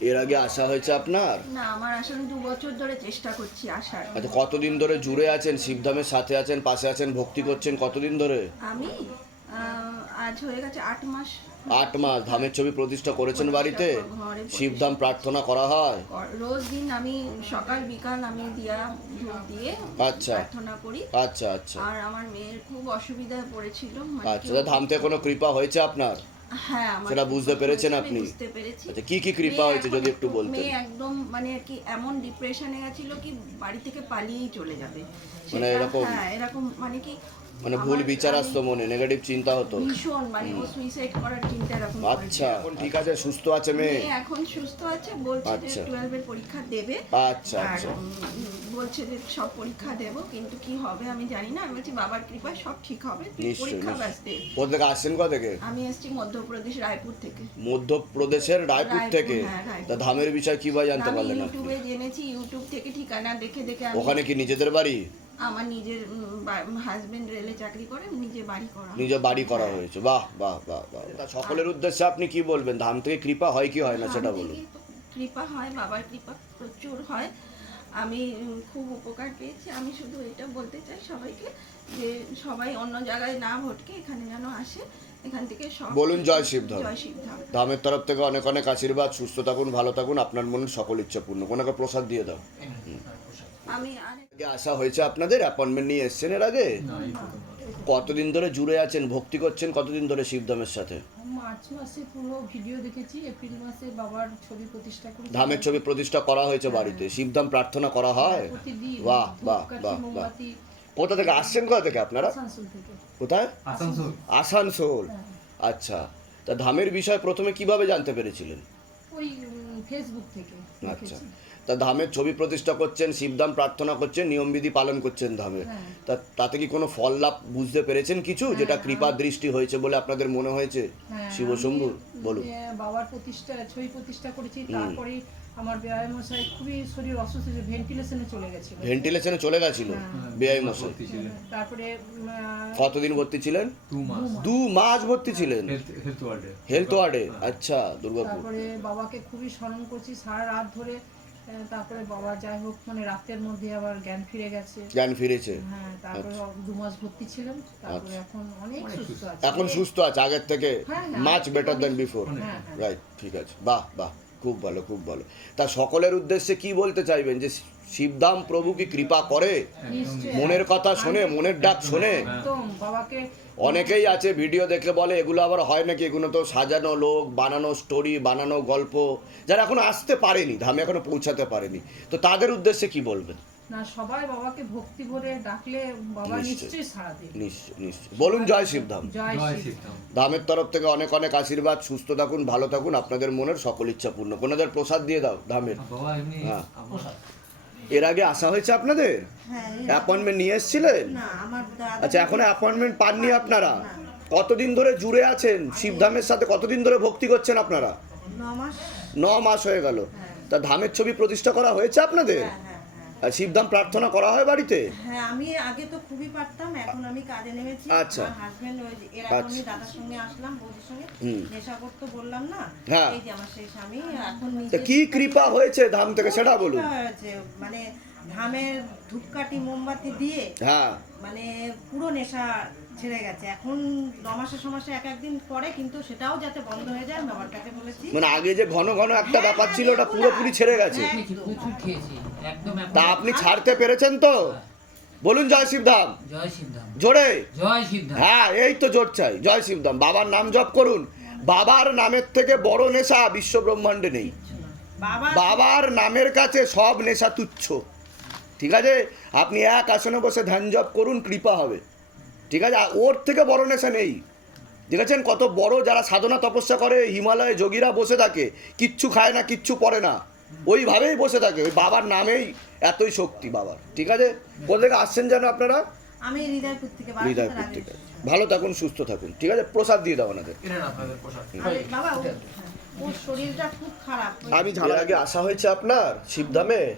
এর আগে আসা হয়েছে আপনার? না আমার আসলে দু বছর ধরে চেষ্টা করছি আসার। আচ্ছা কতদিন ধরে জুড়ে আছেন শিবধামের সাথে আছেন পাশে আছেন ভক্তি করছেন কতদিন ধরে? আমি? আজ হয়ে গেছে আট মাস। আট মাস ধামের ছবি প্রতিষ্ঠা করেছেন বাড়িতে? শিবধাম প্রার্থনা করা হয়? রোজ দিন আমি সকাল বিকাল আমি দিয়া ধূপ দিয়ে আচ্ছা। প্রার্থনা করি। আচ্ছা আচ্ছা। আর আমার মেয়ের খুব অসুবিধায় পড়েছিল। মানে আচ্ছা কেউ- তা ধাম থেকে কোনো কৃপা হয়েছে আপনার? হ্যাঁ আমার সেটা বুঝতে পেরেছেন আপনি? বুঝতে পেরেছি আচ্ছা কি কি কৃপা হয়েছে যদি একটু বলতেন মেয়ে একদম মানে আর কি এমন ডিপ্রেশনে গেছিল কি বাড়ি থেকে পালিয়েই চলে যাবে মানে এরকম? হ্যাঁ এরকম মানে কি মানে ভুল বিচার আসতো মনে নেগেটিভ চিন্তা হতো। ভীষণ মানে ও সুইসাইড করার চিন্তা এরকম আচ্ছা এখন ঠিক আছে সুস্থ আছে মেয়ে? এখন সুস্থ আছে বলছে যে আচ্ছা। টুয়েলভের পরীক্ষা দেবে। আচ্ছা আচ্ছা। বলছে যে সব পরীক্ষা দেবো কিন্তু কি হবে আমি জানি না। আমি বলছি বাবার কৃপায় সব ঠিক হবে তুই পরীক্ষা কোথা থেকে আসছেন কোথা থেকে? আমি এসেছি মধ্যপ্রদেশ রায়পুর থেকে। মধ্যপ্রদেশের রায়পুর থেকে? হ্যাঁ, তা ধামের বিষয় কি কীভাবে জানতে পারলেন আপনি? ইউটিউবে জেনেছি ইউটিউব থেকে ঠিকানা দেখে দেখে ওখানে কি নিজেদের বাড়ি? আমার নিজের হাজবেন্ড রেলে চাকরি করে নিজে বাড়ি করা নিজে বাড়ি করা হয়েছে। বাহ বাহ বাহ বাহ তা সকলের উদ্দেশ্যে আপনি কি বলবেন? ধাম থেকে কৃপা হয় কি হয় না সেটা বলুন। কৃপা হয় বাবার কৃপা প্রচুর হয়। আমি খুব উপকার পেয়েছি। আমি শুধু এটা বলতে চাই সবাইকে যে সবাই অন্য জায়গায় না ভটকে এখানে যেন আসে। এখান থেকে সব বলুন জয় শিবধাম। জয় শিবধাম। ধামের তরফ থেকে অনেক অনেক আশীর্বাদ। সুস্থ থাকুন ভালো থাকুন। আপনার মনের সকল ইচ্ছা পূর্ণ কোনোকে প্রসাদ দিয়ে দাও। আমি আর আগে আসা হয়েছে আপনাদের অ্যাপয়েন্টমেন্ট নিয়ে এসছেন এর আগে? কতদিন ধরে জুড়ে আছেন ভক্তি করছেন কতদিন ধরে শিবধামের সাথে? মার্চ মাসে পুরো ভিডিও দেখেছি এপ্রিল মাসে বাবার ছবি প্রতিষ্ঠা করেছি। ধামের ছবি প্রতিষ্ঠা করা হয়েছে বাড়িতে শিবধাম প্রার্থনা করা হয় বাহ, বাহ, বাহ, বাহ। কোথা থেকে? আসছেন কোথা থেকে আপনারা? কোথায়? আসানসোল। আসানসোল। হ্যাঁ। আচ্ছা তা ধামের বিষয় প্রথমে কীভাবে জানতে পেরেছিলেন? ওই ফেসবুক থেকে আচ্ছা। তা ধামের ছবি প্রতিষ্ঠা করছেন শিবধাম প্রার্থনা করছেন নিয়মবিধি পালন করছেন ধামের হ্যাঁ। তা তাতে কি কোনো ফল লাভ বুঝতে পেরেছেন কিছু? যেটা কৃপা দৃষ্টি হয়েছে বলে আপনাদের মনে হয়েছে? হ্যাঁ, শিবশম্ভু বলুন। বাবার প্রতিষ্ঠা ছবি প্রতিষ্ঠা করেছি তারপরে আমার ব্যয় মশাই খুবই শরীর অসুস্থ ভেন্টিলেশনে চলে গেছিল। ভেন্টিলেশনে চলে গেছিল? হ্যাঁ। বেআই মশাই। তারপরে কতদিন ভর্তি ছিলেন? দু মাস। ভর্তি ছিলেন? হেলথ ওয়ার্ডে হেলথ ওয়ার্ডে আচ্ছা দুর্গাপুর। তারপরে বাবাকে খুবই স্মরণ করছি সারা রাত ধরে তারপরে বাবা যাই হোক মানে রাতের মধ্যে আবার জ্ঞান ফিরে গেছে। জ্ঞান ফিরেছে? হ্যাঁ তারপরে দু মাস ভর্তি ছিলাম তারপরে এখন অনেক সুস্থ আছে। আচ্ছা। এখন সুস্থ আছে আগের থেকে হ্যাঁ, হ্যাঁ, মাচ বেটার দেন বিফোর হ্যাঁ, হ্যাঁ। রাইট ঠিক আছে। বাহ বাহ খুব ভালো খুব ভালো। তা সকলের উদ্দেশ্যে কি বলতে চাইবেন? যে শিবধাম প্রভু কি কৃপা করে? মনের কথা শোনে মনের ডাক শোনে? বাবাকে অনেকেই আছে ভিডিও দেখে বলে এগুলো আবার হয় নাকি? এগুলো তো সাজানো লোক বানানো স্টোরি বানানো গল্প যারা এখনও আসতে পারেনি ধামে এখনও পৌঁছাতে পারেনি। তো তাদের উদ্দেশ্যে কি বলবেন? না সবাই বাবাকে ভক্তি ভরে ডাকলে বাবা নিশ্চয়ই। সাড়া দেবে। নিশ্চয় নিশ্চয় বলুন জয় শিবধাম। জয় জয় শিবধাম। ধামের তরফ থেকে অনেক অনেক আশীর্বাদ। সুস্থ থাকুন ভালো থাকুন আপনাদের মনের সকল ইচ্ছা পূর্ণ। কোনাদের প্রসাদ দিয়ে দাও ধামের। বাবা এমনি হ্যাঁ। এর আগে আসা হয়েছে আপনাদের? হ্যাঁ অ্যাপয়েন্টমেন্ট নিয়ে এসেছিলেন? আচ্ছা এখন অ্যাপয়েন্টমেন্ট পাননি আপনারা? কতদিন ধরে জুড়ে আছেন? শিবধামের সাথে কতদিন ধরে ভক্তি করছেন আপনারা? ন মাস। হয়ে গেল। তা ধামের ছবি প্রতিষ্ঠা করা হয়েছে আপনাদের? হ্যাঁ হ্যাঁ। শিবধাম প্রার্থনা করা হয় বাড়িতে? হ্যাঁ আমি আগে তো খুবই পারতাম এখন আমি কাজে নেমেছি। আচ্ছা। আমার হাজবেন্ড ওই যে এর আগে আমি আচ্ছা। দাদার সঙ্গে আসলাম বৌদির সঙ্গে। নেশা করতে বললাম না হ্যাঁ। এই যে আমার সেই স্বামী এখন নিজে কি কৃপা হয়েছে ধাম থেকে সেটা বলুন। মানে ধামের ধূপকাঠি মোমবাতি দিয়ে হ্যাঁ। মানে পুরো নেশা ছেড়ে গেছে। এখন ন মাসে সমাসে এক একদিন করে কিন্তু সেটাও যাতে বন্ধ হয়ে যায় বাবার কাছে বলেছি। মানে আগে যে ঘন ঘন একটা ব্যাপার ছিল ওটা পুরোপুরি ছেড়ে গেছে। তা আপনি ছাড়তে পেরেছেন তো? বলুন জয় শিবধাম। জোরে। হ্যাঁ এই তো জোর চাই। জয় শিবধাম। বাবার নাম জপ করুন। বাবার নামের থেকে বড় নেশা বিশ্ব ব্রহ্মাণ্ডে নেই বাবার নামের কাছে সব নেশা তুচ্ছ। ঠিক আছে? আপনি এক আসনে বসে ধ্যান জপ করুন কৃপা হবে। ঠিক আছে ওর থেকে বড় নেশা নেই। দেখেছেন কত বড় যারা সাধনা তপস্যা করে হিমালয়ে যোগীরা বসে থাকে কিচ্ছু খায় না কিচ্ছু পরে না। ওইভাবেই বসে থাকে ওই বাবার নামেই এতই শক্তি বাবার ঠিক আছে? কোথা থেকে আসছেন যেন আপনারা? আমি হৃদয়পুর থেকে হৃদয়পুর থেকে। ভালো থাকুন সুস্থ থাকুন ঠিক আছে? প্রসাদ দিয়ে দাও ওনাদের। না আপনাদের পোশাক আরে বাবা ও- ওর শরীরটা খুব খারাপ। আমি ঝালার আগে আসা হয়েছে আপনার শিবধামে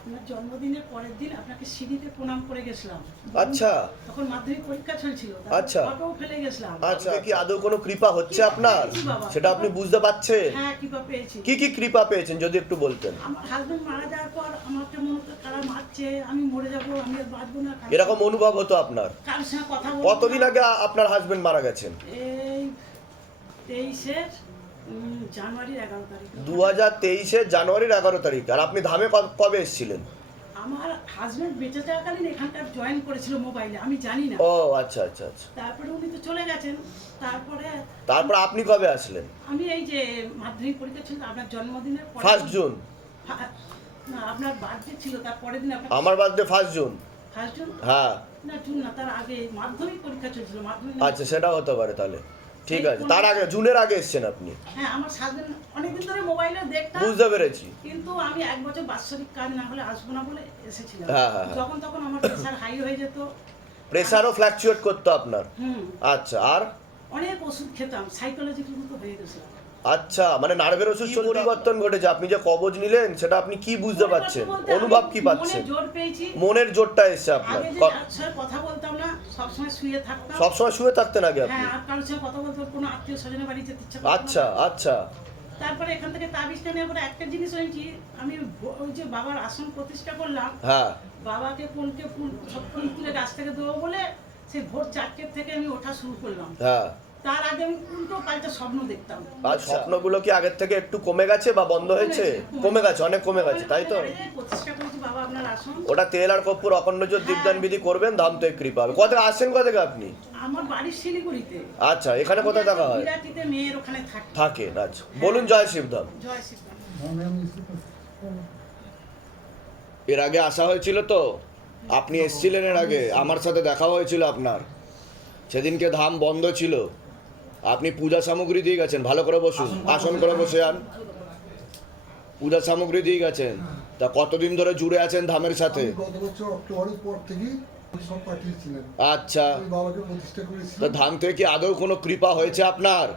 আপনার জন্মদিনের পরের দিন আপনাকে সিঁড়িতে প্রণাম করে গেছিলাম। আচ্ছা। তখন মাধ্যমিক পরীক্ষা চলছিল আচ্ছা। ফটোও ফেলে গেছিলাম। আচ্ছা কি আদৌ কোনো কৃপা হচ্ছে আপনার? সেটা আপনি বুঝতে পারছেন? হ্যাঁ কিবা পেয়েছি। কি কি কৃপা পেয়েছেন যদি একটু বলতেন? আমার হাজবেন্ড মারা যাওয়ার পর আমাকে মনে হতো মারছে? আমি মরে যাব আমি আর বাঁচবো না এরকম অনুভব হতো আপনার? সঙ্গে কথা কতদিন আগে আপনার হাজবেন্ড মারা গেছেন? এই তেইশের জানুয়ারির এগারো তারিখ। দু হাজার তেইশে জানুয়ারির এগারো তারিখ। আর আপনি ধামে কবে এসেছিলেন? আমার হাজবেন্ড বেঁচে থাকাকালীন এখানকার জয়েন করেছিল মোবাইলে আমি জানি না। ও আচ্ছা আচ্ছা আচ্ছা। তারপরে উনি তো চলে গেছেন। তারপরে তারপর আপনি কবে আসলেন? আমি এই যে মাধ্যমিক পরীক্ষা ছিল আপনার জন্মদিনের ফার্স্ট জুন ফা- না আপনার বার্থডে ছিল তার পরের দিন আমার birthday first June first June হ্যাঁ। না জুন না তার আগে মাধ্যমিক পরীক্ষা চলছিল মাধ্যমিক আচ্ছা সেটা হতে পারে তাহলে। ঠিক আছে তার আগে জুনের আগে এসেছেন আপনি। হ্যাঁ আমার সাতদিন অনেকদিন ধরে মোবাইলে দেখতাম। বুঝতে পেরেছি। কিন্তু আমি এক বছর বাৎসরিক কাজ না হলে আসব না বলে এসেছিলাম। হ্যাঁ, হ্যাঁ, হ্যাঁ। যখন তখন আমার প্রেশার হাই হয়ে যেত। প্রেসারও ফ্ল্যাকচুয়েট করতো আপনার। হুম। আচ্ছা আর? অনেক ওষুধ খেতাম সাইকোলজিক্যাল মতো হয়ে গেছিলাম। আচ্ছা মানে নার্ভের ওষুধ পরিবর্তন ঘটেছে আপনি যে কবজ নিলেন সেটা আপনি কি বুঝতে পারছেন? অনুভব কি পাচ্ছেন? মনে মনের জোরটা এসছে আপনার কথা বলতাম না সবসময় শুয়ে থাকতাম। সবসময় শুয়ে থাকতেন আগে আপনি? হ্যাঁ কথা কোনো আত্মীয় স্বজনের। আচ্ছা আচ্ছা। তারপরে এখান থেকে তাবিজটা নেওয়ার পরে একটা জিনিস হয়েছি আমি ওই যে বাবার আসন প্রতিষ্ঠা করলাম। হ্যাঁ। বাবাকে কোনকে ফুল সব ফুল তুলে গাছ থেকে দেবো বলে সেই ভোর চারটের থেকে আমি ওঠা শুরু করলাম। হ্যাঁ। তার আগে আমি উল্টো পাল্টা স্বপ্ন দেখতাম। আর স্বপ্নগুলো কি আগের থেকে একটু কমে গেছে বা বন্ধ হয়েছে? কমে গেছে অনেক কমে গেছে তাই তো? প্রতিষ্ঠা করেছি বাবা আপনার আসন। ওটা তেল আর কর্পূর অখণ্ড জোর দীপদান বিধি করবেন ধাম তো কৃপা হবে কোথায় আসেন কোথা থেকে আপনি? আমার বাড়ির শিলিগুড়িতে। আচ্ছা এখানে কোথায় থাকা হয়? বিরাটিতে মেয়ের ওখানে থাকে। থাকেন আচ্ছা। বলুন জয় শিবধাম। জয় শ্রীরাম এর আগে আসা হয়েছিল তো? আপনি এসেছিলেন এর আগে আমার সাথে দেখা হয়েছিল আপনার। সেদিনকে ধাম বন্ধ ছিল। আপনি পূজা সামগ্রী দিয়ে গেছেন ভালো করে বসুন আসন। করে বসে আন পূজা সামগ্রী দিয়ে গেছেন তা কতদিন ধরে জুড়ে আছেন ধামের সাথে? আচ্ছা। তা ধাম থেকে কি আদৌ কোনো কৃপা হয়েছে আপনার?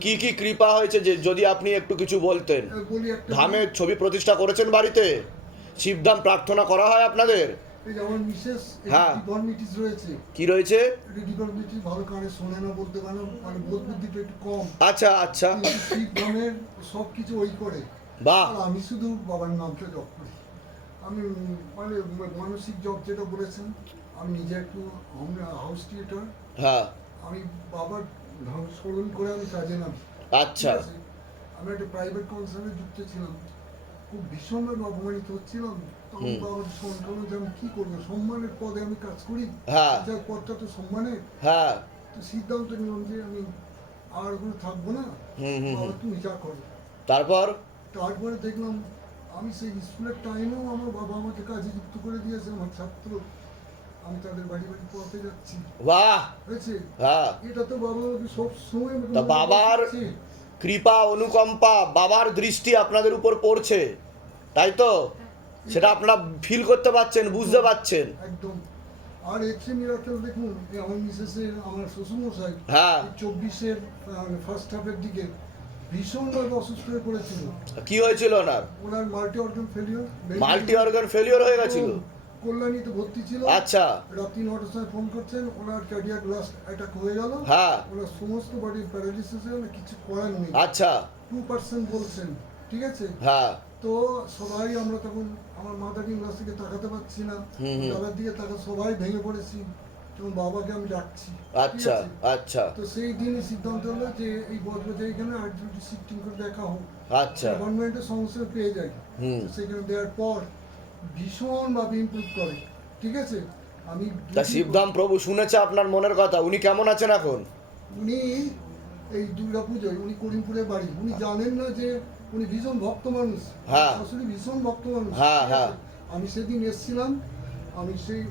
কি কি কৃপা হয়েছে যে যদি আপনি একটু কিছু বলতেন? ধামের ছবি প্রতিষ্ঠা করেছেন বাড়িতে? শিবধাম প্রার্থনা করা হয় আপনাদের? আমার মিসেস হ্যাঁ। ডিফর্মিটিস রয়েছে। কি রয়েছে? ডিফর্মিটিস ভালো কানে শোনে না বলতে পারে মানে বোধ বুদ্ধিটা একটু কম। আচ্ছা আচ্ছা। শিব ধর্মের সব কিছু ওই করে। বাহ। আমি শুধু বাবার নামটা জপ করি। আমি মানে মানসিক জপ যেটা বলেছেন আমি নিজে একটু হাউস থিয়েটার হ্যাঁ। আমি বাবার ধাম স্মরণ করে আমি কাজে নামি। আচ্ছা। আমি একটা প্রাইভেট কনসার্নে যুক্ত ছিলাম। খুব ভীষণভাবে অপমানিত হচ্ছিলাম। তখন হুম। বাবার স্মরণ আমি কি করব? সম্মানের পদে আমি কাজ করি? হ্যাঁ। যার পদটা তো সম্মানের। হ্যাঁ। তো সিদ্ধান্ত নিলাম যে আমি আর ওখানে থাকব না। হুম, হুম, বাবা হুম। তুমি যা করো। তারপর? তারপরে দেখলাম আমি সেই স্কুলের টাইমেও আমার বাবা আমাকে কাজে যুক্ত করে দিয়েছে আমার ছাত্র। আমি তাদের বাড়ি বাড়ি যাচ্ছি। বাহ! হয়েছে? হ্যাঁ। এটা তো বাবা আমাকে সব সময় বাবার কৃপা অনুকম্পা বাবার দৃষ্টি আপনাদের উপর পড়ছে তাই তো? সেটা আপনারা ফিল করতে পারছেন বুঝতে পারছেন। একদম। আর এক্সে মিরাকেল দেখুন আমার মিসেসের আমার শ্বশুরমশাই হ্যাঁ। চব্বিশের ফার্স্ট হাফের দিকে ভীষণভাবে অসুস্থ হয়ে পড়েছিল। কি হয়েছিল ওনার? ওনার multi organ failure multi organ failure হয়ে গেছিল? কল্যাণীতে ভর্তি ছিল। আচ্ছা। রাত্রি নটার সময় ফোন করছেন ওনার ক্যারিয়ার লাস্ট অ্যাটাক হয়ে গেল। হ্যাঁ। ওনার সমস্ত বডি প্যারালিসিস হয়ে কিছু করার নেই। আচ্ছা। টু পার্সেন্ট বলছেন ঠিক আছে? হ্যাঁ। তো সবাই আমরা তখন আমার ইংলাস থেকে তাকাতে পারছি না। দাদার দিকে তাকা সবাই ভেঙে পড়েছি। তখন বাবাকে আমি ডাকছি। আচ্ছা আচ্ছা। তো সেই দিনই সিদ্ধান্ত হলো যে এই এখানে আর দুটি শিফটিং করে দেখা হোক। আচ্ছা। গভর্নমেন্টের সমস্যা পেয়ে যায়। হুম। সেখানে দেওয়ার পর ভীষণভাবে ইমপ্রুভ করে। ঠিক আছে? আমি তা শিবধাম প্রভু শুনেছে আপনার মনের কথা? উনি কেমন আছেন এখন? উনি এই দুর্গা পুজোয় উনি করিমপুরের বাড়ি। উনি জানেন না যে উনি ভীষণ ভক্ত মানুষ। হ্যাঁ। শাশুড়ি ভীষণ ভক্ত মানুষ। হ্যাঁ, হ্যাঁ। আমি সেদিন এসেছিলাম আমি সেই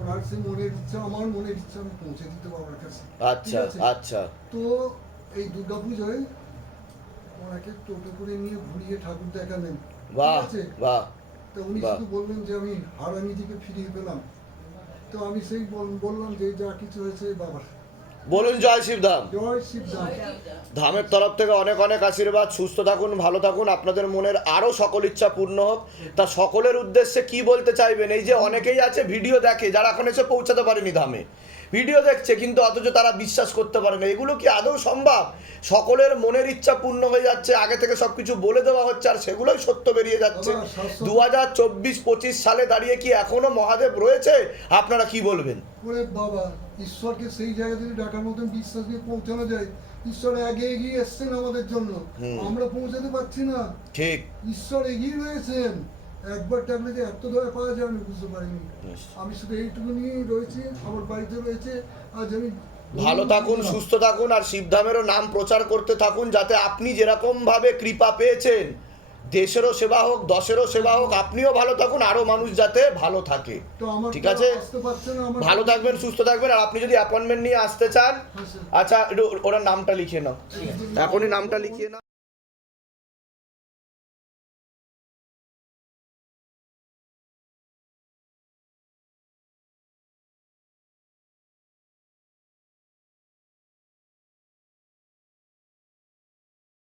ওনার সেই মনের ইচ্ছা আমার মনের ইচ্ছা আমি পৌঁছে দিতে বাবার কাছে। আচ্ছা আচ্ছা। তো এই ওনাকে টোটো করে নিয়ে ঘুরিয়ে ঠাকুর দেখালেন। বাহ? বাহ তো উনি। শুধু বললেন যে আমি হারা নিজেকে ফিরিয়ে পেলাম। তো আমি সেই বললাম যে যা কিছু হয়েছে বাবার বলুন জয় শিবধাম জয় ধামের তরফ থেকে অনেক অনেক আশীর্বাদ সুস্থ থাকুন ভালো থাকুন আপনাদের মনের আরও সকল ইচ্ছা পূর্ণ হোক। তা সকলের উদ্দেশ্যে কি বলতে চাইবেন? এই যে অনেকেই আছে ভিডিও দেখে যারা এখন এসে পৌঁছাতে পারেনি ধামে ভিডিও দেখছে কিন্তু অথচ তারা বিশ্বাস করতে পারে না। এগুলো কি আদৌ সম্ভব? সকলের মনের ইচ্ছা পূর্ণ হয়ে যাচ্ছে আগে থেকে সব কিছু বলে দেওয়া হচ্ছে আর সেগুলোই সত্য বেরিয়ে যাচ্ছে। দু হাজার চব্বিশ পঁচিশ সালে দাঁড়িয়ে কি এখনও মহাদেব রয়েছে? আপনারা কি বলবেন? ওরে বাবা ঈশ্বরকে সেই জায়গা থেকে ডাকার মতন বিশ্বাস দিয়ে পৌঁছানো যায়। ঈশ্বর আগে এগিয়ে এসছেন আমাদের জন্য। আমরা পৌঁছাতে পারছি না। ঠিক। ঈশ্বর এগিয়ে রয়েছেন। একবার ডাকলে যে এত ধরে পাওয়া যায় আমি বুঝতে পারিনি। আমি শুধু এইটুকু নিয়েই রয়েছি আমার বাড়িতে রয়েছে। আজ আমি ভালো থাকুন সুস্থ থাকুন আর শিবধামেরও নাম প্রচার করতে থাকুন যাতে আপনি যেরকম ভাবে কৃপা পেয়েছেন দেশেরও সেবা হোক দশেরও সেবা হোক আপনিও ভালো থাকুন আরও মানুষ যাতে ভালো থাকে। ঠিক আছে? ভালো থাকবেন সুস্থ থাকবেন আর আপনি যদি অ্যাপয়েন্টমেন্ট নিয়ে আসতে চান হ্যাঁ, আচ্ছা ওনার নামটা লিখিয়ে নাও। এখনই নামটা লিখিয়ে নাও।